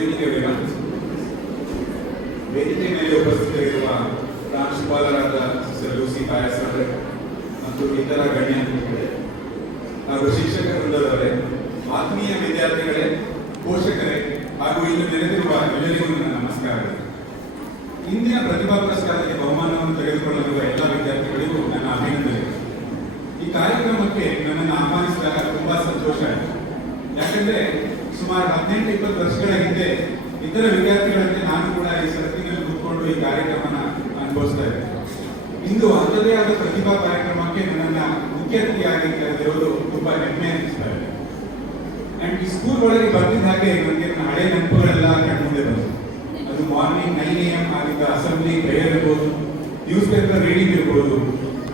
evening everyone. ವೇದಿಕೆ ಮೇಲೆ ಉಪಸ್ಥಿತರಿರುವ ಪ್ರಾಂಶುಪಾಲರಾದ ಸಿಸ್ಟರ್ ಲೂಸಿ ಪಾಯಸ್ ಅವರೇ ಮತ್ತು ಇತರ ಗಣ್ಯರೇ ಹಾಗೂ ಶಿಕ್ಷಕ ವೃಂದದವರೇ, ಆತ್ಮೀಯ ವಿದ್ಯಾರ್ಥಿಗಳೇ, ಪೋಷಕರೇ ಹಾಗೂ ಇಲ್ಲಿ ನೆರೆದಿರುವ ಎಲ್ಲರಿಗೂ ನನ್ನ ನಮಸ್ಕಾರಗಳು. ಇಂದಿನ ಪ್ರತಿಭಾ ಪುರಸ್ಕಾರಕ್ಕೆ ಬಹುಮಾನವನ್ನು ತೆಗೆದುಕೊಳ್ಳಲಿರುವ ಎಲ್ಲ ವಿದ್ಯಾರ್ಥಿಗಳಿಗೂ ನನ್ನ ಅಭಿನಂದನೆಗಳು. ಈ ಕಾರ್ಯಕ್ರಮಕ್ಕೆ ನನ್ನನ್ನು ಆಹ್ವಾನಿಸಿದಾಗ ತುಂಬಾ ಸಂತೋಷ ಆಯಿತು. ಯಾಕಂದ್ರೆ ಸುಮಾರು 18-20 ವರ್ಷಗಳ ಹಿಂದೆ ಇತರ ವಿದ್ಯಾರ್ಥಿಗಳಂತೆ ನಾನು ಕೂಡ ಈ ಸರತಿನಲ್ಲಿ ಕೂತ್ಕೊಂಡು ಈ ಕಾರ್ಯಕ್ರಮನ ಅನುಭವಿಸ್ತಾ ಇದ್ದೆ. ಇಂದು ಅದರದೇ ಆದ ಪ್ರತಿಭಾ ಕಾರ್ಯಕ್ರಮಕ್ಕೆ ನನ್ನನ್ನು ಮುಖ್ಯ ಅತಿಥಿಯಾಗಿ ಕರೆದಿರೋದು ತುಂಬಾ ಹೆಮ್ಮೆ ಅನಿಸ್ತಾ ಇದೆ. ಅಂಡ್ ಈ ಸ್ಕೂಲ್ ಒಳಗೆ ಬರ್ತಿದ್ದ ಹಾಗೆ ನನಗೆ ನನ್ನ ಹಳೆ ನೆನಪುಗಳೆಲ್ಲ ಕಣ್ಮುಂದೆ ಬಂತು. ಅದು ಮಾರ್ನಿಂಗ್ 9 AM ಆಗಿದ್ದ ಅಸೆಂಬ್ಲಿ ಪ್ರೇಯರ್ ಇರ್ಬೋದು, ನ್ಯೂಸ್ ಪೇಪರ್ ರೀಡಿಂಗ್ ಇರ್ಬೋದು,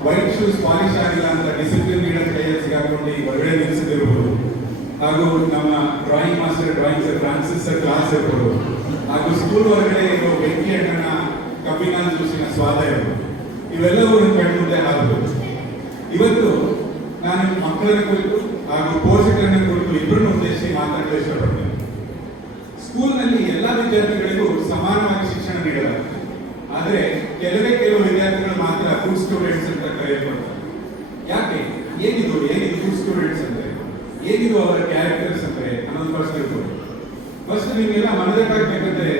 ವೈಟ್ ಶೂಸ್ ಪಾಲಿಶ್ ಆಗಿಲ್ಲ ಅಂತ ಡಿಸಿಪ್ಲಿನ್ ಲೀಡರ್ ಕೈಯಲ್ಲಿ ಸಿಗಾಕೊಂಡು ಹೊರಗಡೆ ನಿಲ್ಲಿಸಿದಿರ್ಬೋದು, ಹಾಗೂ ನಮ್ಮ drawing master drawing sir Francis sir class ಇರ್ಬೋದು, ಹಾಗೂ ಸ್ಕೂಲ್ ಹೊರಗಡೆ ಇರೋ ಬೆಂಕಿ ಹಣ್ಣನ ಕಬ್ಬಿನ ಜ್ಯೂಸಿನ ಸ್ವಾದ ಇರ್ಬೋದು, ಇವೆಲ್ಲವೂ ನನ್ನ ಕಣ್ಮುಂದೆ ಹಾಕಬಹುದು. ಇವತ್ತು ನಾನು ಮಕ್ಕಳನ್ನ ಕುರಿತು ಹಾಗೂ ಪೋಷಕರನ್ನ ಕುರಿತು ಇಬ್ಬರನ್ನು ಉದ್ದೇಶಿಸಿ ಮಾತಾಡಲು ಇಷ್ಟಪಡ್ತೇನೆ. ಸ್ಕೂಲ್ನಲ್ಲಿ ಎಲ್ಲ ವಿದ್ಯಾರ್ಥಿಗಳಿಗೂ ಸಮಾನವಾಗಿ ಶಿಕ್ಷಣ ನೀಡಲಾಗುತ್ತೆ. ಆದರೆ ಕೆಲವು ವಿದ್ಯಾರ್ಥಿಗಳು ಮಾತ್ರ ಗುಡ್ ಸ್ಟೂಡೆಂಟ್ಸ್ ಅಂತ ಕರೆಯಲ್ಪಡ್ತಾರೆ. ಯಾಕೆ? ಏನಿದು ಗುಡ್ ಸ್ಟೂಡೆಂಟ್ಸ್ ಅಂದ್ರೆ ಏನಿದು ಅವರ ಕ್ಯಾರೆಕ್ಟರ್ಸ್ ಅಂದ್ರೆ ಅನ್ನೋದು ಫಸ್ಟ್ ಇರ್ಬೋದು. ಫಸ್ಟ್ ನಿಮಗೆಲ್ಲ ಮನದಟ್ಟಾಗಬೇಕಂದ್ರೆ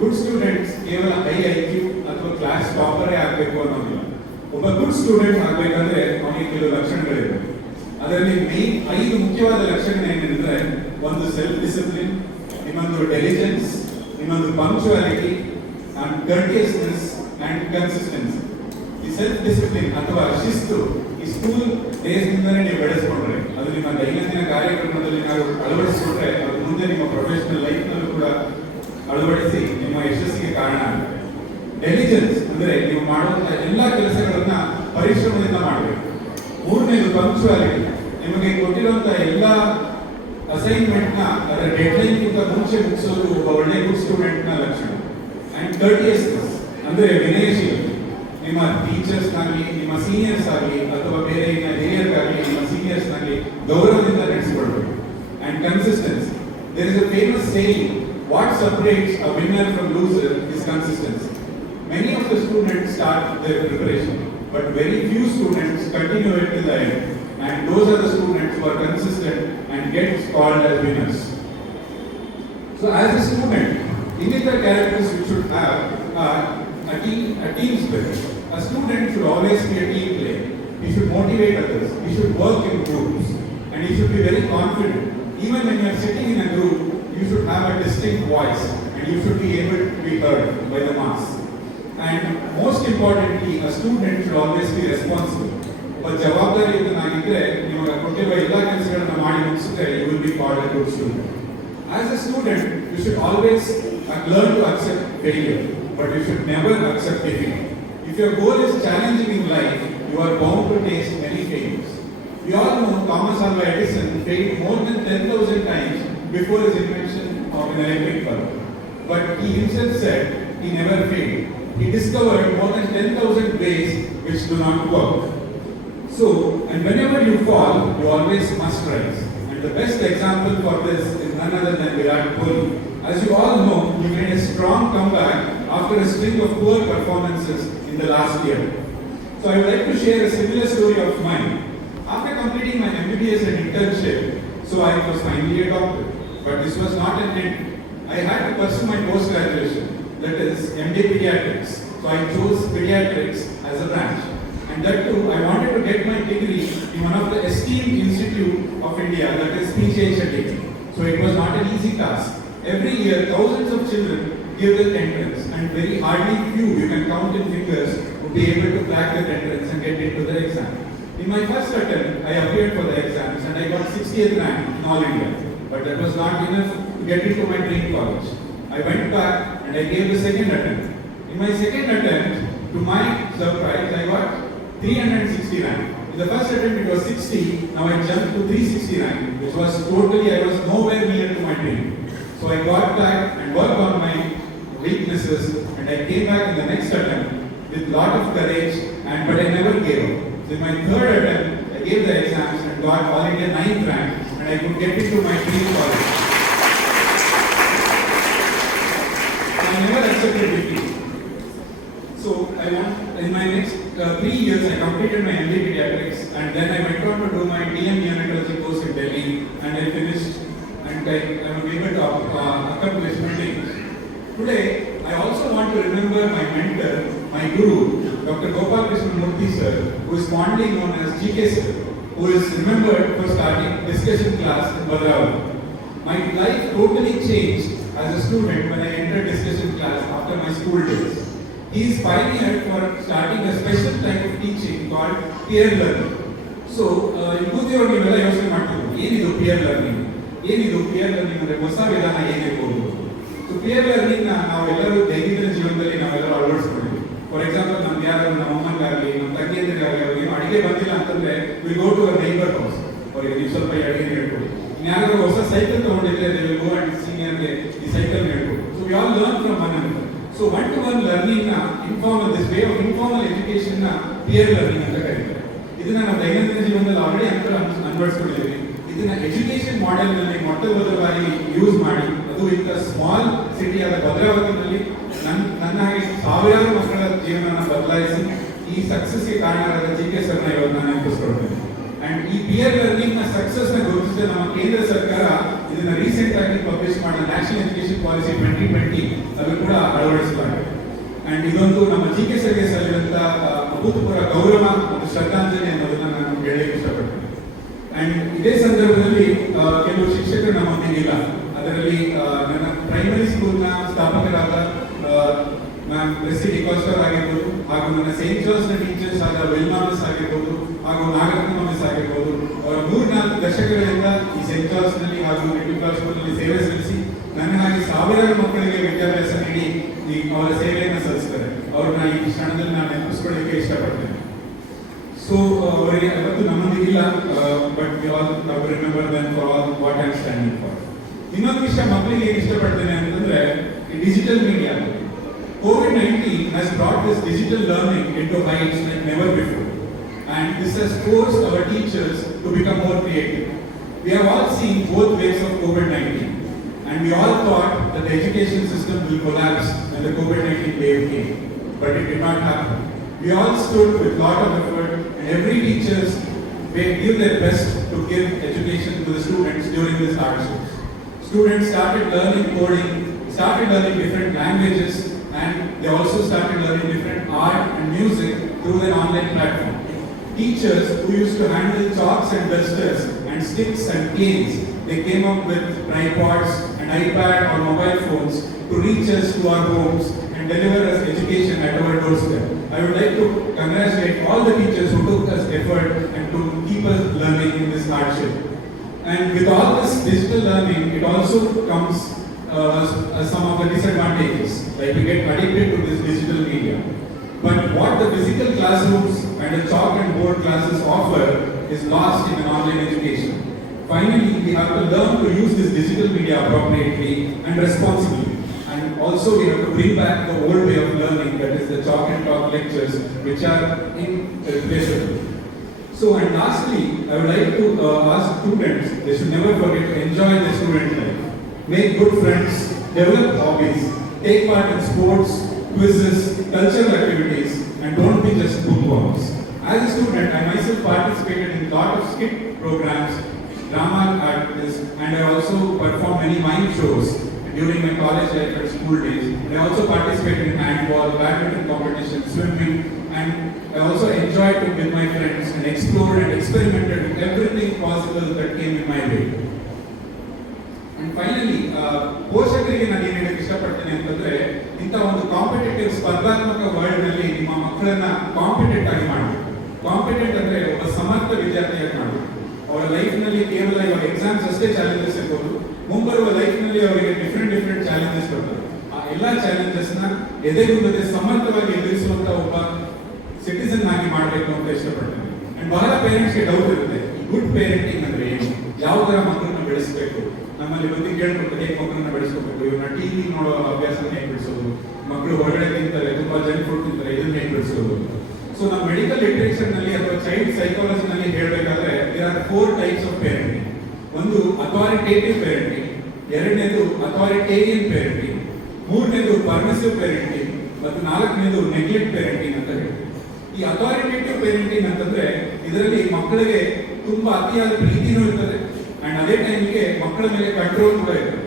ಗುಡ್ ಸ್ಟೂಡೆಂಟ್ಸ್ ಕೇವಲ IQ ಅಥವಾ ಕ್ಲಾಸ್ ಟಾಪರೇ ಆಗಬೇಕು ಅನ್ನೋದಿಲ್ಲ. ಒಬ್ಬ ಗುಡ್ ಸ್ಟೂಡೆಂಟ್ ಆಗಬೇಕಂದ್ರೆ ಅವನಿಗೆ ಕೆಲವು ಲಕ್ಷಣಗಳಿವೆ. ಅದರಲ್ಲಿ ಮೇನ್ 5 ಮುಖ್ಯವಾದ ಲಕ್ಷಣ ಏನೆಂದ್ರೆ, ಒಂದು ಸೆಲ್ಫ್ ಡಿಸಿಪ್ಲಿನ್, ಇನ್ನೊಂದು ಡೆಲಿಜೆನ್ಸ್, ಇನ್ನೊಂದು ಪಂಕ್ಚುಯಾಲಿಟಿ ಅಂಡ್ ಕರ್ಟಿಯಸ್ನೆಸ್ ಅಂಡ್ ಕನ್ಸಿಸ್ಟೆನ್ಸಿ. ಈ ಸೆಲ್ಫ್ ಡಿಸಿಪ್ಲಿನ್ ಅಥವಾ ಶಿಸ್ತು ಈ ಸ್ಕೂಲ್ ಡೇಸ್ ನಿಂದಲೇ ನೀವು ಬೆಳೆಸ್ಕೊಂಡ್ರೆ, ಅದು ನಿಮ್ಮ ದೈನಂದಿನ ಕಾರ್ಯಕ್ರಮದಲ್ಲಿ ನಾವು ಅಳವಡಿಸಿಕೊಂಡ್ರೆ, ಅದು ಮುಂದೆ ನಿಮ್ಮ ಪ್ರೊಫೆಷನಲ್ ಲೈಫ್ ನಲ್ಲೂ ಕೂಡ ಅಳವಡಿಸಿ ನಿಮ್ಮ ಯಶಸ್ಸಿಗೆ ಕಾರಣ ಆಗುತ್ತೆ. ಡೆಲಿಜೆನ್ಸ್ ಅಂದ್ರೆ ನೀವು ಮಾಡುವಂತಹ ಎಲ್ಲ ಕೆಲಸಗಳನ್ನ ಪರಿಶ್ರಮದಿಂದ ಮಾಡಬೇಕು. ಮೂರನೇದು ಪಂಕ್ಚುಯಾಲಿಟಿ, ನಿಮಗೆ ಕೊಟ್ಟಿರುವಂತಹ ಎಲ್ಲ ಅಸೈನ್ಮೆಂಟ್ ನ ಅದರ ಡೆಡ್ಲೈನ್ ಗಿಂತ ಮುಂಚೆ ಮುಗಿಸೋದು ಒಬ್ಬ ಒಳ್ಳೆ ಗುಡ್ ಸ್ಟೂಡೆಂಟ್ ನ ಲಕ್ಷಣ. ಅಂಡ್ ಕರ್ಟಿಯಸ್ನೆಸ್ ಅಂದ್ರೆ ವಿನಯಶೀಲತೆ, ನಿಮ್ಮ ಟೀಚರ್ಸ್ ನಾಗಲಿ, ನಿಮ್ಮ ಸೀನಿಯರ್ಸ್ ಆಗಲಿ ಅಥವಾ ಬೇರೆ ಹಿರಿಯರ್ ಆಗಲಿ, ನಿಮ್ಮ ಸೀನಿಯರ್ಸ್ ನಾಗಲಿ ಗೌರವದಿಂದ ನಡೆಸಿಕೊಳ್ಬೇಕು. And consistency, there is a famous saying, what separates a winner from loser is consistency. Many of the students start their preparation, but very few students continue it till the end, and those are the students who are consistent and get called as winners. So as a student, initial characters you should have are a team spirit. A student should always be a team player. He should motivate others. He should work in groups, and he should be very confident. Even when you are sitting in a group, you should have a distinct voice, and you should be able to be heard by the mass. And most importantly, a student should always be responsible. But ಜವಾಬ್ದಾರಿಯುತನಾಗಿದ್ದರೆ ನಿಮಗೆ ಕೊಟ್ಟಿರುವ ಎಲ್ಲ ಕೆಲಸಗಳನ್ನು ಮಾಡಿ ಮುಗಿಸಿದ್ರೆ you will be called a good student. As a student, you should always learn to accept failure, but you should never accept defeat. If your goal is challenging in life, you are bound to taste many failures. We all know Thomas Alva Edison failed more than 10,000 times before his invention of an electric bulb. But he himself said he never failed. He discovered more than 10,000 ways which do not work. So, and whenever you fall, you always must rise. And the best example for this is none other than Virat Kohli. As you all know, he made a strong comeback after a string of poor performances in the last year. So I would like to share a similar story of mine. After completing my MBBS and internship, so I was finally a doctor. But this was not an end. I had to pursue my post-graduation, that is MD Pediatrics. So I chose Pediatrics as a branch. And that too, I wanted to get my degree in one of the esteemed institute of India, that is PGHD. So it was not an easy task. Every year, thousands of children give the entrance, and very hardly few, you can count in fingers, would be able to crack that entrance and get into the exam. In my first attempt, I appeared for the exams and I got 60th rank in all India. But that was not enough to get into my dream college. I went back and I gave the second attempt. In my second attempt, to my surprise, I got 360 rank. In the first attempt it was 60, now I jumped to 360 rank, which was totally, I was nowhere near to my dream. So I got back and worked on my weaknesses, and I came back in the next attempt with lot of courage, but I never gave up. So in my third attempt, I gave the exams and got All India 9th rank, and I could get into my dream college. I never accepted defeat. So in my next 3 years, I completed my MD Pediatrics, and then I went on to do my DM Neonatology course in Delhi, and I finished, and I was able to accomplish many things. Today, I also want to remember my mentor, my guru, Dr. Murthy sir, who is fondly known as GK sir, who is remembered for starting discussion class in Bhadravathi. My life totally changed as a student when I entered discussion class after my school days. He is pioneered for starting a special type of teaching called peer learning. So, peer learning. ಅಂದರೆ ಹೊಸ ವಿಧಾನ ಏನಿರ್ಬೋದು. So peer learning ನಾವೆಲ್ಲರೂ ದೈನಂದಿನ ಜೀವನದಲ್ಲಿ ನಾವೆಲ್ಲರೂ ಅಳವಡಿಸ್ಕೊಂಡಿದ್ವಿ. For example ನಮ್ಗೆ ಯಾರಾದ್ರೂ ನಮ್ಮ ಅಮ್ಮನಿಗಾಗಲಿ ನಮ್ಮ ತಂಗಿಯಂದಿಗಾಗಲಿ ಅವ್ರಿಗೆ ಅಡಿಗೆ ಬಂದಿಲ್ಲ ಅಂತಂದ್ರೆ we go to our neighbour house, ಅವರಿಗೆ ನೀವು ಸ್ವಲ್ಪ ಅಡಿಗೆ ಹೇಳ್ಕೊಡಿ. ಇನ್ಯಾರಾದ್ರೂ ಹೊಸ ಸೈಕಲ್ ತಗೊಂಡಿದ್ರೆ ದೇ ವಿಲ್ ಗೋ ಅಂಡ್ ಸೀನಿಯರ್ಗೆ ಈ ಸೈಕಲ್ ಹೇಳ್ಕೊಡಿ. So we all learn from one another. So one to one learning ನ informal this way of informal education ನ ಪಿಯರ್ ಲರ್ನಿಂಗ್ ಅಂತ ಕರೀತಾರೆ. ಇದನ್ನ ನಾವು ದೈನಂದಿನ ಜೀವನದಲ್ಲಿ ಆಲ್ರೆಡಿ ಅನ್ವಯಿಸ್ಕೊಂಡಿದ್ದೀವಿ. ಇದನ್ನ ಎಜುಕೇಶನ್ ಮಾಡೆಲ್ ನಲ್ಲಿ ಮೊಟ್ಟ ಮೊದಲ ಬಾರಿ ಯೂಸ್ ಮಾಡಿ, ಅದು ಇಂಥ ಸ್ಮಾಲ್ ಸಿಟಿ ಆದ ಭದ್ರಾವತಿನಲ್ಲಿ ನನ್ನ ಹಾಗೆ ಸಾವಿರಾರು ಮಕ್ಕಳ ಜೀವನ ಬದಲಾಯಿಸಿ ಈ ಸಕ್ಸಸ್ಗೆ ಕಾರಣರಾದ GK ಸರ್ನ ಇವತ್ತು ನಾನು ನೆನಪಿಸ್ಕೊಳ್ತೇನೆ. ಅಂಡ್ ಈ ಪಿಯರ್ ಲರ್ನಿಂಗ್ ನ ಸಕ್ಸಸ್ ನ ಗುರುತಿಸಿದ ನಮ್ಮ ಕೇಂದ್ರ ಸರ್ಕಾರ ಇದನ್ನ ರೀಸೆಂಟ್ ಆಗಿ ಪಬ್ಲಿಷ್ ಮಾಡಿದ ನ್ಯಾಷನಲ್ ಎಜುಕೇಶನ್ ಪಾಲಿಸಿ 2020 ಅದು ಕೂಡ ಅಳವಡಿಸಲಾಗಿದೆ. ಅಂಡ್ ಇದೊಂದು ನಮ್ಮ GK ಸರ್ಗೆ ಸಲ್ಲಿರುವಂತ ಅಭೂತಪೂರ್ವ ಗೌರವ ಮತ್ತು ಶ್ರದ್ಧಾಂಜಲಿ ಅನ್ನೋದನ್ನ ನಾನು ಹೇಳಲಿಕ್ಕೆ ಇಷ್ಟಪಡ್ತೇನೆ. ಅಂಡ್ ಇದೇ ಸಂದರ್ಭದಲ್ಲಿ ಕೆಲವು ಶಿಕ್ಷಕರು ನಮ್ಮೊಂದಿಗಿಲ್ಲ. ಅದರಲ್ಲಿ ನನ್ನ ಪ್ರೈಮರಿ ಸ್ಕೂಲ್ನ ಸ್ಥಾಪಕರಾದ ಮ್ಯಾಮ್ ರೆಸ್ಸಿ ಡಿಕಾಸ್ಟರ್ ಆಗಿರ್ಬೋದು, ಹಾಗೂ ನನ್ನ ಸೇಂಟ್ ಜಾರ್ಜ್ನ ಟೀಚರ್ಸ್ ಆದ ವಿಲ್ಮಾ ಮಿಸ್ ಆಗಿರ್ಬೋದು, ಹಾಗೂ ನಾಗರತ್ನ ಮಿಸ್ ಆಗಿರ್ಬೋದು. ಅವರ 3-4 ದಶಕಗಳಿಂದ ಈ ಸೇಂಟ್ ಜಾರ್ಜ್ನಲ್ಲಿ ಹಾಗೂ ಲಿಟಲ್ ಕ್ಲಾಸ್ ಸ್ಕೂಲ್ನಲ್ಲಿ ಸೇವೆ ಸಲ್ಲಿಸಿ ನನ್ನ ಹಾಗೆ ಸಾವಿರಾರು ಮಕ್ಕಳಿಗೆ ವಿದ್ಯಾಭ್ಯಾಸ ನೀಡಿ ಅವರ ಸೇವೆಯನ್ನು ಸಲ್ಲಿಸ್ತಾರೆ. ಅವ್ರನ್ನ ಈ ಕ್ಷಣದಲ್ಲಿ ನಾನು ನೆನಪಿಸ್ಕೊಳ್ಳಿಕ್ಕೆ ಇಷ್ಟಪಡ್ತೇನೆ. ಸೊ ಅವರಿಗೆ ಇವತ್ತು ನಮ್ಮೊಂದಿಗಿಲ್ಲ, but we all remember them for all what I am standing for. ಇನ್ನೊಂದು ವಿಷಯ ಮಕ್ಕಳಿಗೆ ಏನು ಇಷ್ಟಪಡ್ತೇನೆ ಅಂತಂದ್ರೆ digital media. COVID-19 has brought this digital learning into heights like never before, and this has forced our teachers to become more creative. We have all seen both waves of COVID-19, and we all thought that the education system will collapse when the COVID-19 wave came, but it did not happen. We all stood with lot of effort, and every teacher gave their best to give education to the students during this hardship. Students started learning coding, started learning different languages, and they also started learning different art and music through an online platform. Teachers who used to handle chalks and dusters and sticks and canes, they came up with tripods and iPad or mobile phones to reach us to our homes and deliver us education at our doorstep. I would like to congratulate all the teachers who took us effort and to keep us learning in this hardship. And with all this digital learning, it also comes some of the disadvantages, like we get addicted to this digital media. But what the physical classrooms and the chalk and board classes offer is lost in an online education. Finally, we have to learn to use this digital media appropriately and responsibly. And also we have to bring back the old way of learning, that is the chalk and talk lectures, which are irreplaceable. So, and lastly, I would like to ask students, they should never forget to enjoy their student life. Make good friends, develop hobbies, take part in sports, quizzes, cultural activities, and don't be just bookworms. As a student, I myself participated in a lot of skit programs, drama artists, and I also performed many mime shows during my college life and school days. And I also participated in handball, badminton competition, swimming, and I also enjoyed it with my friends and explored and experimented with everything possible that came in my way. And finally, ಪೋಷಕರಿಗೆ ನಾನು ಏನು ಹೇಳಕ್ಕೆ ಇಷ್ಟಪಡ್ತೇನೆ ಅಂತಂದ್ರೆ, ಇಂಥ ಒಂದು competitive ಸ್ಪರ್ಧಾತ್ಮಕ world ನಲ್ಲಿ ನಿಮ್ಮ ಮಕ್ಕಳನ್ನ ಕಾಂಪಿಟೆಂಟ್ ಆಗಿ ಮಾಡಬೇಕು. ಕಾಂಪಿಟೆಂಟ್ ಅಂದ್ರೆ ಒಬ್ಬ ಸಮರ್ಥ ವಿದ್ಯಾರ್ಥಿಯಾಗಿ ಮಾಡಬೇಕು. ಅವರ ಲೈಫ್ ನಲ್ಲಿ ಕೇವಲ ಇವಾಗ ಎಕ್ಸಾಮ್ಸ್ ಅಷ್ಟೇ ಚಾಲೆಂಜಸ್ ಇರ್ಬೋದು, ಮುಂಬರುವ ಲೈಫ್ ನಲ್ಲಿ ಅವರಿಗೆ ಡಿಫ್ರೆಂಟ್ ಚಾಲೆಂಜಸ್ ಬರ್ತವೆ. ಆ ಎಲ್ಲಾ ಚಾಲೆಂಜಸ್ ನ ಎದೆಗುಂದದೆ ಸಮರ್ಥವಾಗಿ ಎದುರಿಸುವಂತ ಒಬ್ಬ ಸಿಟಿಸನ್ ಆಗಿ ಮಾಡಬೇಕು ಅಂತ ಇಷ್ಟಪಡ್ತೇನೆ. ಅಂಡ್ ಬಹಳ ಪೇರೆಂಟ್ಸ್ಗೆ ಡೌಟ್ ಇರುತ್ತೆ, ಈ ಗುಡ್ ಪೇರೆಂಟಿಂಗ್ ಅಂದ್ರೆ ಏನು, ಯಾವ ತರ ಮಕ್ಕಳನ್ನ ಬೆಳೆಸಬೇಕು, ನಮ್ಮಲ್ಲಿ ಬಂದು ಕೇಳ್ಕೊಡ್ತಾರೆ ಹೇಗೆ ಮಕ್ಕಳನ್ನ ಬೆಳೆಸ್ಕೋಬೇಕು, ಇವ್ರನ್ನ ಟಿವಿ ನೋಡೋ ಅಭ್ಯಾಸನ ಹೇಗೆ ಬಿಡಿಸೋದು, ಮಕ್ಕಳು ಹೊರಗಡೆ ತಿಂತಾರೆ, ತುಂಬಾ ಜಂಕ್ ಫುಡ್ ತಿಂತಾರೆ, ಇದನ್ನ ಹೇಗೆ ಬಿಡಿಸೋದು. ಸೊ ನಮ್ಮ ಮೆಡಿಕಲ್ ಲಿಟರೇಚರ್ ನಲ್ಲಿ ಅಥವಾ ಚೈಲ್ಡ್ ಸೈಕಾಲಜಿ ನಲ್ಲಿ ಹೇಳಬೇಕಾದ್ರೆ there are 4 types of parenting. ಒಂದು ಅಥಾರಿಟೇಟಿವ್ ಪೇರೆಂಟಿಂಗ್, ಎರಡನೇದು ಅಥಾರಿಟೇರಿಯನ್ ಪೇರೆಂಟಿಂಗ್, ಮೂರನೇದು ಪರ್ಮಿಸಿವ್ ಪೇರೆಂಟಿಂಗ್ ಮತ್ತು ನಾಲ್ಕನೇದು ನೆಗ್ಲೆಕ್ಟ್ ಪೇರೆಂಟಿಂಗ್ ಅಂತ ಹೇಳ್ತೀವಿ. ಈ ಅಥಾರಿಟೇಟಿವ್ ಪೇರೆಂಟಿಂಗ್ ಅಂತಂದ್ರೆ ಇದರಲ್ಲಿ ಮಕ್ಕಳಿಗೆ ತುಂಬಾ ಅತಿಯಾದ ಪ್ರೀತಿನೂ ಇರ್ತದೆ ಅಂಡ್ ಅದೇ ಟೈಮ್ಗೆ ಮಕ್ಕಳ ಮೇಲೆ ಕಂಟ್ರೋಲ್ ಕೂಡ ಇರ್ತದೆ.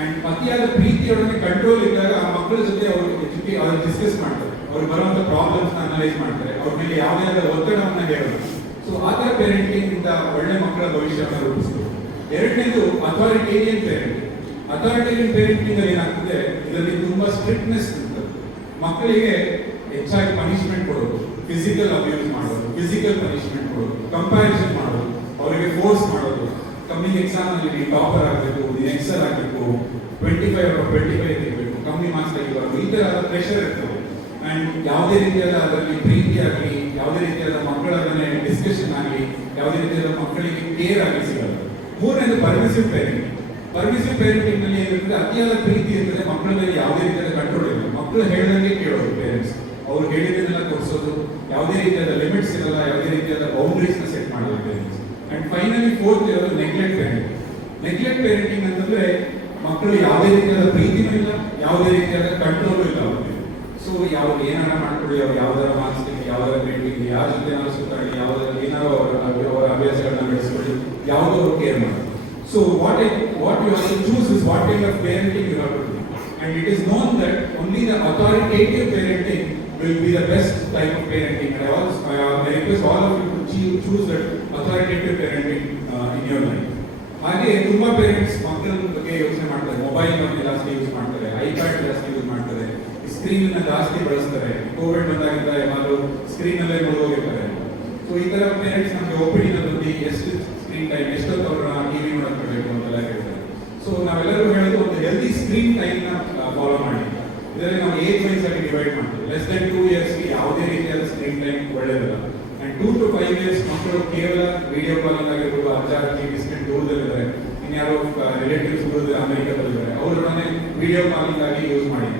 ಅಂಡ್ ಅತಿಯಾದ ಪ್ರೀತಿಯೊಡನೆ ಕಂಟ್ರೋಲ್ ಇದ್ದಾಗ ಆ ಮಕ್ಕಳ ಜೊತೆ ಅವ್ರು ಡಿಸ್ಕಸ್ ಮಾಡ್ತಾರೆ, ಅವ್ರು ಬರುವಂತ ಪ್ರಾಬ್ಲಮ್ಸ್ ಅನಲೈಸ್ ಮಾಡ್ತಾರೆ, ಅವ್ರ ಮೇಲೆ ಯಾವುದೇ ಒತ್ತಡವನ್ನ ಹೇಳೋದು. ಸೊ ಆ ತರ ಪೇರೆಂಟಿಂಗ್ ಇಂದ ಒಳ್ಳೆ ಮಕ್ಕಳ ಭವಿಷ್ಯವನ್ನು ರೂಪಿಸಬಹುದು. ಎರಡನೇದು ಅಥಾರಿಟೇರಿಯನ್ ಪೇರೆಂಟಿಂಗ್. ಅಥಾರಿಟೇರಿಯನ್ ಪೇರೆಂಟಿಂಗ್ ಅಲ್ಲಿ ಏನಾಗ್ತದೆ, ಇದರಲ್ಲಿ ತುಂಬಾ ಸ್ಟ್ರಿಕ್ಟ್ನೆಸ್ ಇರ್ತದೆ. ಮಕ್ಕಳಿಗೆ ಹೆಚ್ಚಾಗಿ ಪನಿಷ್ಮೆಂಟ್ ಕೊಡೋದು, ಫಿಸಿಕಲ್ ಅಬ್ಯೂಸ್ ಮಾಡೋದು, ಫಿಸಿಕಲ್ ಪನಿಷ್ಮೆಂಟ್ ಕೊಡೋದು, ಕಂಪ್ಯಾರಿಸನ್ ಮಾಡೋದು, ಅವರಿಗೆ ಫೋರ್ಸ್ ಮಾಡೋದು. ಕಮ್ಮಿಂಗ್ ಎಕ್ಸಾಮ್ ಅಲ್ಲಿ ನೀವು ಟಾಪರ್ ಆಗಬೇಕು, ನೀನು ಎಕ್ಸೆಲ್ ಆಗಬೇಕು, 25 ತೆಗಿಬೇಕು, ಕಮ್ಮಿ ಮಾರ್ಕ್ಸ್ ತೆಗಿಬಾರ್ದು, ಈ ತರ ಪ್ರೆಷರ್ ಇರ್ತದೆ. ಅಂಡ್ ಯಾವುದೇ ರೀತಿಯಾದ ಅದರಲ್ಲಿ ಪ್ರೀತಿ ಆಗಲಿ, ಯಾವುದೇ ರೀತಿಯಾದ ಮಕ್ಕಳೊಡನೆ ಡಿಸ್ಕಷನ್ ಆಗಲಿ, ಯಾವುದೇ ರೀತಿಯಾದ ಮಕ್ಕಳಿಗೆ ಕೇರ್ ಆಗಲಿ ಸಿಗಲ್ಲ. ಮೂರನೇದು ಪರ್ಮಿಸಿವ್ ಪೇರೆಂಟಿಂಗ್. ಪರ್ಮಿಸಿವ್ ಪೇರೆಂಟಿಂಗ್ ನಲ್ಲಿ ಏನಿರ್ತದೆ, ಅತಿಯಾದ ಪ್ರೀತಿ ಇರ್ತದೆ, ಮಕ್ಕಳ ಮೇಲೆ ಯಾವುದೇ ರೀತಿಯಾದ ಕಂಟ್ರೋಲ್ ಇಲ್ಲ, ಮಕ್ಕಳು ಹೇಳಿದಂಗೆ ಕೇಳೋದು ಪೇರೆಂಟ್ಸ್, ಅವ್ರು ಹೇಳಿದ್ದನ್ನೆಲ್ಲ ಕೊಡಿಸೋದು, ಯಾವುದೇ ರೀತಿಯಾದ ಲಿಮಿಟ್ಸ್ ಇರಲ್ಲ, ಯಾವುದೇ ರೀತಿಯಾದ ಬೌಂಡ್ರೀಸ್ ನ ಸೆಟ್ ಮಾಡೋದು ಪೇರೆಂಟ್ಸ್. ಅಂಡ್ ಫೈನಲಿ ಫೋರ್ತ್ ಇರೋದು ನೆಗ್ಲೆಕ್ಟ್ ಪೇರೆಂಟಿಂಗ್. ನೆಗ್ಲೆಕ್ಟ್ ಪೇರೆಂಟಿಂಗ್ ಅಂತಂದ್ರೆ ಮಕ್ಕಳು ಯಾವುದೇ ರೀತಿಯಾದ ಪ್ರೀತಿನೂ ಇಲ್ಲ, ಯಾವುದೇ ರೀತಿಯಾದ ಕಂಟ್ರೋಲ್ ಇಲ್ಲ ಅವ್ರಿಗೆ. ಸೊ ಯಾವ ಏನಾರ ಮಾಡ್ಕೊಳ್ಳಿ, ಅವ್ರು ಯಾವ್ದಾರ ಮಾರ್ಕ್ಸ್ ತೆಗಿ, ಯಾವ್ದಾರ ಪೇಂಟಿಂಗ್, ಯಾರ ಜೊತೆ ನಾವು ಸುತ್ತಾಡಿ, ಯಾವ್ದಾರ ಏನಾರೋ ಅವರ ಅಭ್ಯಾಸಗಳನ್ನ ಬೆಳೆಸ್ಕೊಳ್ಳಿ, ಯಾವುದೋ ಅವ್ರು ಕೇರ್ ಮಾಡಿ. So what you have to choose is what kind of parenting you have to do. And it is known that only the authoritative parenting will be the best type of parenting. And I request all of you to choose that authoritative parenting in your life. ಹಾಗೆ ತುಂಬಾ parents ಮಕ್ಕಳ ಬಗ್ಗೆ ಯೋಚನೆ ಮಾಡ್ತಾರೆ, mobile ಜಾಸ್ತಿ use ಮಾಡ್ತಾರೆ, iPad ಜಾಸ್ತಿ use ಮಾಡ್ತಾರೆ, ಸ್ಕ್ರೀನ್ ಜಾಸ್ತಿ ಬಳಸ್ತಾರೆ. ಕೋವಿಡ್ ಬಂದಾಗಿಂದ ಎಲ್ಲರೂ ಸ್ಕ್ರೀನ್ ಅಲ್ಲೇ ಮುಳುಗೋಗಿರ್ತಾರೆ. ಸೊ ಈ ತರ ಪೇರೆಂಟ್ಸ್ ನಮಗೆ ಒಪಿನಿಯನ್ ಅಲ್ಲಿ ಎಷ್ಟು ಸ್ಕ್ರೀನ್ ಟೈಮ್, ಎಷ್ಟೊತ್ತು ಅವ್ರನ್ನ ಟಿವಿ ನೋಡಕ್ ಬಿಡಬೇಕು ಅಂತೆಲ್ಲ ಹೇಳ್ತಾರೆ. ಸೊ ನಾವೆಲ್ಲರೂ ಹೇಳೋದು ಒಂದು ಹೆಲ್ದಿ ಸ್ಕ್ರೀನ್ ಟೈಮ್ ನ ಫಾಲೋ ಮಾಡಿ. ಇದರಲ್ಲಿ ನಾವು ಏಜ್ ವೈಸ್ ಆಗಿ ಡಿವೈಡ್ ಮಾಡ್ತೀವಿ. ಲೆಸ್ ದನ್ 2 years ಯಾವುದೇ ರೀತಿಯಾದ ಸ್ಕ್ರೀನ್ ಟೈಮ್ ಒಳ್ಳೆಯದಲ್ಲ. ಅಂಡ್ 2 to 5 years ಮಕ್ಕಳು ಕೇವಲ ವಿಡಿಯೋ ಕಾಲಿಂಗ್ ಆಗಿರ್ಬೋದು, ಅಜ್ಜ ಅಜ್ಜಿ ಡಿಸ್ಟೆಂಟ್ ದೂರದಲ್ಲಿದ್ದಾರೆ, ಇನ್ಯಾರೋ ರಿಲೇಟಿವ್ಸ್ ದೂರದ ಅಮೆರಿಕದಲ್ಲಿದ್ದಾರೆ, ಅವರೊಡನೆ ವಿಡಿಯೋ ಕಾಲಿಂಗ್ ಆಗಿ ಯೂಸ್ ಮಾಡಿ.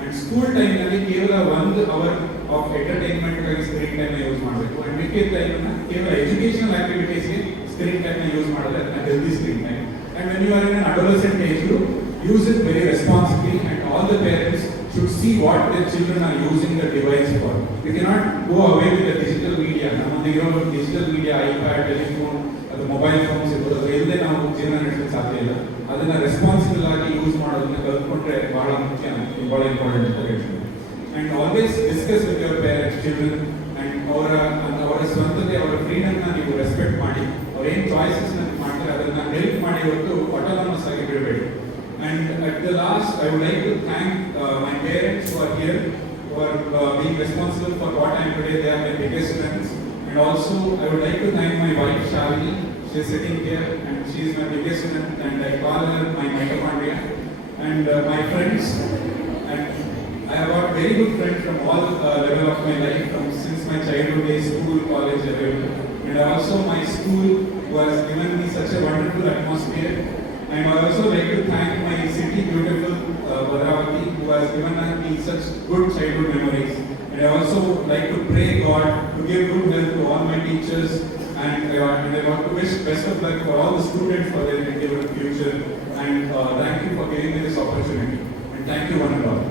ಅಂಡ್ ಸ್ಕೂಲ್ ಟೈಮ್ ನಲ್ಲಿ ಕೇವಲ 1 hour ಆಫ್ ಎಂಟರ್ಟೈನ್ಮೆಂಟ್ ಗಾಗಿ ಸ್ಕ್ರೀನ್ ಟೈಮ್ ನ ಯೂಸ್ ಮಾಡಬೇಕು. ಅಂಡ್ ಮಿಕ್ಕಿದ ಟೈಮ್ ನ ಕೇವಲ ಎಜುಕೇಶನಲ್ ಆಕ್ಟಿವಿಟೀಸ್ ಗೆ ಸ್ಕ್ರೀನ್ ಟೈಮ್ ನ ಯೂಸ್ ಮಾಡಿದ್ರೆ healthy screen time. And when you are in adolescent age group, use it very responsibly, and all the parents should see what their children are using the device for. You cannot go away with the digital media. ನಮ್ಮೊಂದಿಗಿರೋ digital media, iPad, telephone, ಅದು mobile phones ಇರ್ಬೋದು, ಅದು ಇಲ್ಲದೆ ನಾವು ಜೀವನ ನಡೆಸಲಿಕ್ಕೆ ಸಾಧ್ಯ ಇಲ್ಲ. ಅದನ್ನ ರೆಸ್ಪಾನ್ಸಿಬಲ್ ಆಗಿ ಯೂಸ್ ಮಾಡೋದನ್ನ ಕಲ್ತ್ಕೊಂಡ್ರೆ ಬಹಳ ಮುಖ್ಯ, ಬಹಳ ಇಂಪಾರ್ಟೆಂಟ್ ಅಂತ ಹೇಳ್ತೀನಿ. And always discuss with your parents, children, and ಅವರ ಸ್ವಂತತೆ, ಅವರ ಫ್ರೀಡಮ್ ನ ನೀವು ರೆಸ್ಪೆಕ್ಟ್ ಮಾಡಿ, ಅವ್ರ ಏನ್ ಚಾಯ್ಸಸ್ ಮಾಡ್ತಾರೆ ಅದನ್ನ ಹೆಲ್ಪ್ ಮಾಡಿ, ಹೊರತು ಆಟೋನಮಸ್ ಆಗಿ ಬಿಡಬೇಡಿ. And at the last, I would like to thank my parents who are here, who are being responsible for what I am today. They are my biggest friends. And also, I would like to thank my wife Shalini. She is sitting here, and she is my biggest friend, and I call her my mitochondria. And my friends, and I have got very good friends from all level of my life, from since my childhood days, school, college, everywhere. And also my school, who has given me such a wonderful atmosphere. And I also like to thank my city, beautiful Bhadravathi, who has given me such good childhood memories. And I also like to pray God to give good health to all my teachers, and I want to wish best of luck for all the students for their endeavor future. And thank you for giving me this opportunity. And thank you one and all.